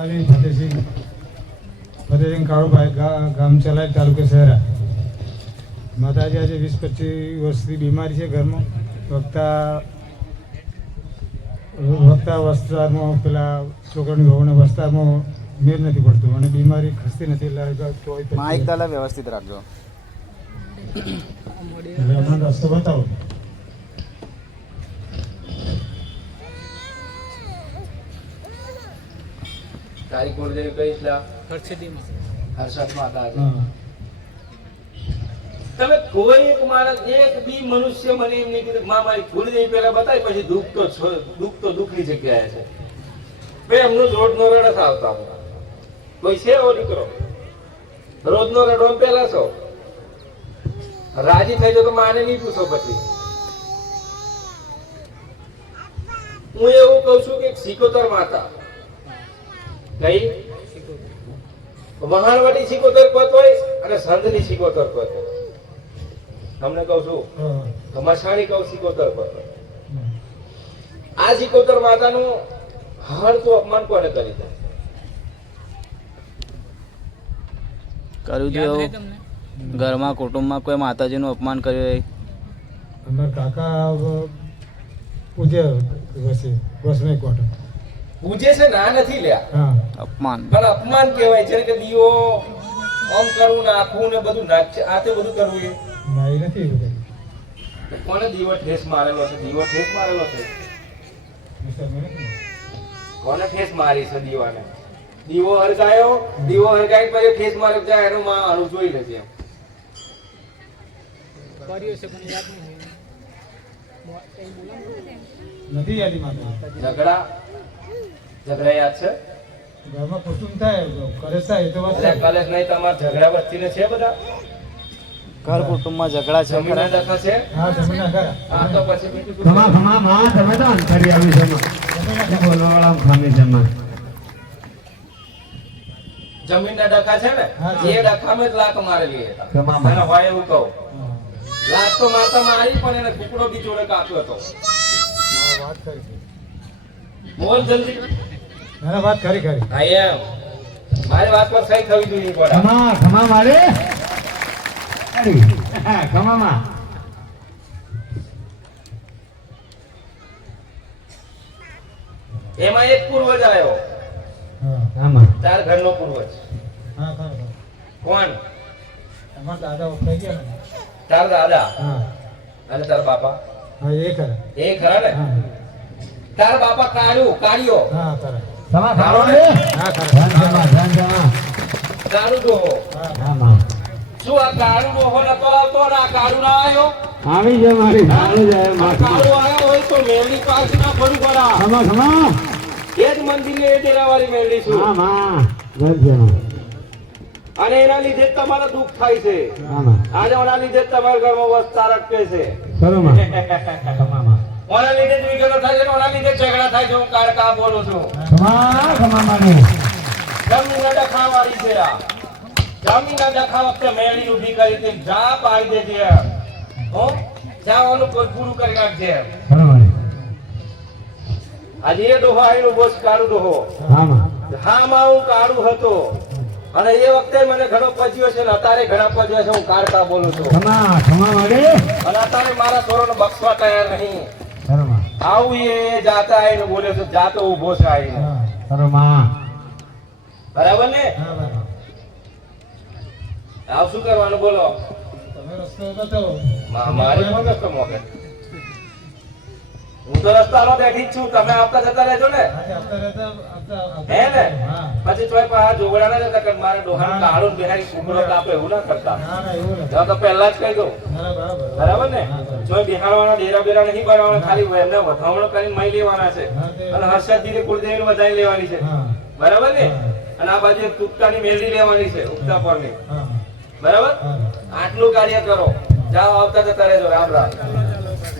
Ali Fatehsinh. Fatehsinh Kalubhai ગામ ચલાય તાલુકે શહેરા માતાજી આજે વીસ પચીસ વર્ષથી બીમારી છે ઘરમાં. વખતા વખતા વસ્તારમાં પેલા છોકરાની વહુને વસ્તારમાં મેળ નથી પડતો અને બીમારી ખસતી નથી એટલે માઇક દાદા વ્યવસ્થિત રાખજો. એટલે રસ્તો બતાવો. તારી કુળદેવી કઈ છે હર્ષદીમાં. હર્ષદ માતા તમે કોઈ એક માણસ એક બી મનુષ્ય મને એમ નહીં કીધું માં મારી કુળદેવી પહેલા બતાવી પછી દુઃખ તો દુઃખ તો દુઃખની જગ્યાએ છે. બે એમનો રોજ નો રડસ આવતા કોઈ છે એવો દીકરો? રોજ નો રડો પેલા છો? રાજી થઈ જાવ તો માને નહીં પૂછો પછી. હું એવું કઉ છું કે સિકોતર માતા કઈ? વહાણવાળી સિકોતર પત હોય અને સંતની સિકોતર પત હોય. તમને કહું છું ઘમાસાણી કહું સિકોતર પત આ સિકોતર માતાનું હાર તો અપમાન કોને કરી દે? કર્યું યાદ રહે તો તમને? ઘરમાં કુટુંબમાં કોઈ માતાજીનું અપમાન કર્યું હોય? અમારા કાકા પૂજ્ય વસે વસમે કોટ પૂજે છે ના નથી લ્યા. અપમાન. પણ અપમાન કહેવાય છે કે દીવો આમ કરવું નાખવું ને બધું નાખ આ તે બધું કરવું એ. નથી કોને દીવો ઠેસ મારેલો છે? દીવો ઠેસ મારેલો છે. કોને ઠેસ મારી છે દીવાને? દીવો હરગાયો દીવો હરગાઈ પછી ઠેસ માર્યો ત્યાં એનું માં આનું જોઈ લેજે એમ. કર્યો છે પણ યાદ નહીં. નથી યાદી માં ઝઘડા? ઝઘડા યાદ છે? ઘરમાં કુટુંબ થાય કલેશ થાય એ તો વાત છે. કલેશ નહીં તમાર ઝઘડા વસ્તીને છે બધા? ઘર કુટુંબમાં ઝઘડા છે જમીન ખરા? દખલ છે? હા જમીન આઘા. હા તો પછી બીજું ઘમા ખમા માં તમે તો અંતરી આવી છે માં બોલવા વાળા ખામી છે માં જમીનના ડખા છે ને? એ ડખામાં જ લાત મારેલી હતા હોય એવું કહું. લાત તો મારતા મારી પણ એને ટુકડો બી જોડે કાપ્યો હતો. વાત કરી બોલ જલ્દી ના વાત ખરી ખરી હા એમ. મારી વાત પર સહી થવી જોઈએ ખમા ખમા મારે. માં એમાં એક પૂર્વજ આવ્યો. આમાં? ચાર ઘરનો પૂર્વજ. હા ખરો. કોણ? અમારા દાદા વખતે ગયા તાર દાદા? હા. અને તાર બાપા? હા એ ખરા એ ખરા ને? હા. તાર બાપા કાળ્યું કાળિયો. હા ખરા ખમા કાળો ને હા ધ્યાન જમા ધ્યાન જમા કાળું ડોહો હા હા માં શું આ કાળું ડોહો નતો આવતો અને આ કાળું ના આવ્યો? આવી છે મારી જાય માં આવ્યો હોય તો મેલની પાસે ના પડું પડા ખમા ખમા. એ જ મંદિરને એ ડેરાવાળી મેળવી છું. હા માં ધ્યાન જમા અને એના લીધે જ તમારા દુઃખ થાય છે. હા આજે ઓના લીધે જ તમારા ઘરમાં વસ્તા રટકે છે. ઓના લીધે થાય છે ને ઓના લીધે ઝઘડા થાય છે હું કાળકા બોલું છું. મારે ડખાવાળી છે આ. જમીન ડખા વખતે મેળી ઊભી કરી હતી. જા પાડી દેજે હો? જા કોઈ પૂરું કરી નાખજે ખરો આજે એ ડોહો આવીને બોસ કાળું ડોહો. હા માં. હા કાળું હતો. અને એ વખતે મને ઘણો પજ્યો છે ને અત્યારે ઘણા પજ્યો છે હું કાઢતા બોલું છું. ખમા ખમા મારે. અને અત્યારે મારા છોરોને બક્ષવા તૈયાર નહીં. આવું એ જાતા આવીને બોલ્યો છે જાતો ઊભો છે આવીને. બરાબર ને? આવ શું કરવાનું બોલો? તમે રસ્તો બતાવો. મારે રસ્તો મોકે. હું તો રસ્તામાં બેઠી જ છું. તમે આવતા જતા રહેજો ને આજે આવતા રહેતા આવતા આવતા હે ને તોય પણ આ જોગડા ના જતા કે મારે ડોહાનું હા. બિહારી કુકડો કાપે એવું ના કરતા. ના ના એવું નથી. જો તો પહેલા જ કહી દઉં. બરાબર ને? જો બિહારવાના ડેરા બેરા નહીં બનાવવાના ખાલી એમને વધામણો કરીને મય લેવાના છે. અને હર્ષદજીને કુળદેવીને વધાઈ લેવાની છે. બરાબર ને? અને આ બાજુ એક તુપકાની મેળવી લેવાની છે ઉગતા પરની. બરાબર? આટલું કાર્ય કરો. જાઓ આવતા જતા રહેજો. રામ રામ.